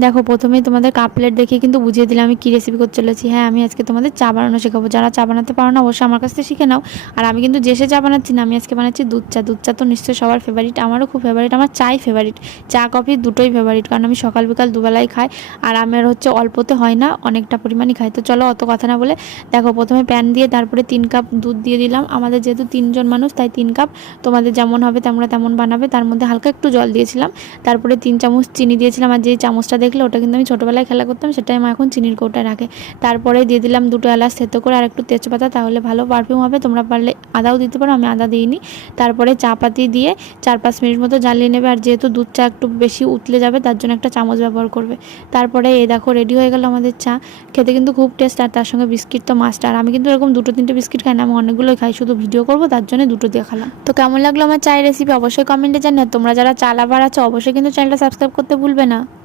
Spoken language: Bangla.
দেখো প্রথমেই তোমাদের কাপ প্লেট দেখে কিন্তু বুঝিয়ে দিলাম আমি কী রেসিপি করতে চলেছি। হ্যাঁ, আমি আজকে তোমাদের চা বানানো শেখাবো। যারা চা বানাতে পারো না অবশ্যই আমার কাছ থেকে শিখে নাও। আর আমি কিন্তু যে সে চা বানাচ্ছি না, আমি আজকে বানাচ্ছি দুধ চা। দুধ চা তো নিশ্চয়ই সবার ফেভারিট, আমারও খুব ফেভারিট, আমার চাই ফেভারিট, চা কফি দুটোই ফেভারিট, কারণ আমি সকাল বিকাল দুবেলাই খাই। আর আমার হচ্ছে অল্পতে হয় না, অনেকটা পরিমাণই খাই। তো চলো অত কথা না বলে দেখো, প্রথমে প্যান দিয়ে তারপরে 3 কাপ দুধ দিয়ে দিলাম। আমাদের যেহেতু 3 জন মানুষ তাই 3 কাপ, তোমাদের যেমন হবে তোমরা তেমন বানাবে। তার মধ্যে হালকা একটু জল দিয়েছিলাম, তারপরে 3 চামচ চিনি দিয়েছিলাম। আর যে চামচটা দেখলে ওটা কিন্তু আমি ছোটোবেলায় খেলা করতাম, সেটাই আমার এখন চিনির কৌটায় রাখে। তারপরে দিয়ে দিলাম 2টো এলাচ থেতো করে আর একটু তেজপাতা, তাহলে ভালো পারফিউম হবে। তোমরা পারলে আদাও দিতে পারো, আমি আদা দিইনি। তারপরে চা পাতি দিয়ে 4-5 মিনিট মতো জ্বালিয়ে নেবে। আর যেহেতু দুধ চা একটু বেশি উতলে যাবে তার জন্য একটা চামচ ব্যবহার করবে। তারপরে এই দেখো রেডি হয়ে গেল আমাদের চা। খেতে কিন্তু খুব টেস্ট, আর তার সঙ্গে বিস্কিট তো মাস্ট। আর আমি কিন্তু এরকম 2-3টে বিস্কিট খাই না, আমি অনেকগুলোই খাই, শুধু ভিডিও করবো তার জন্য 2টো দিয়ে খেলাম। তো কেমন লাগলো আমার চায়ের রেসিপি অবশ্যই কমেন্টে জানাও। তোমরা যারা চা লাভার আছো অবশ্যই কিন্তু চ্যানেলটা সাবস্ক্রাইব করতে ভুলবে না।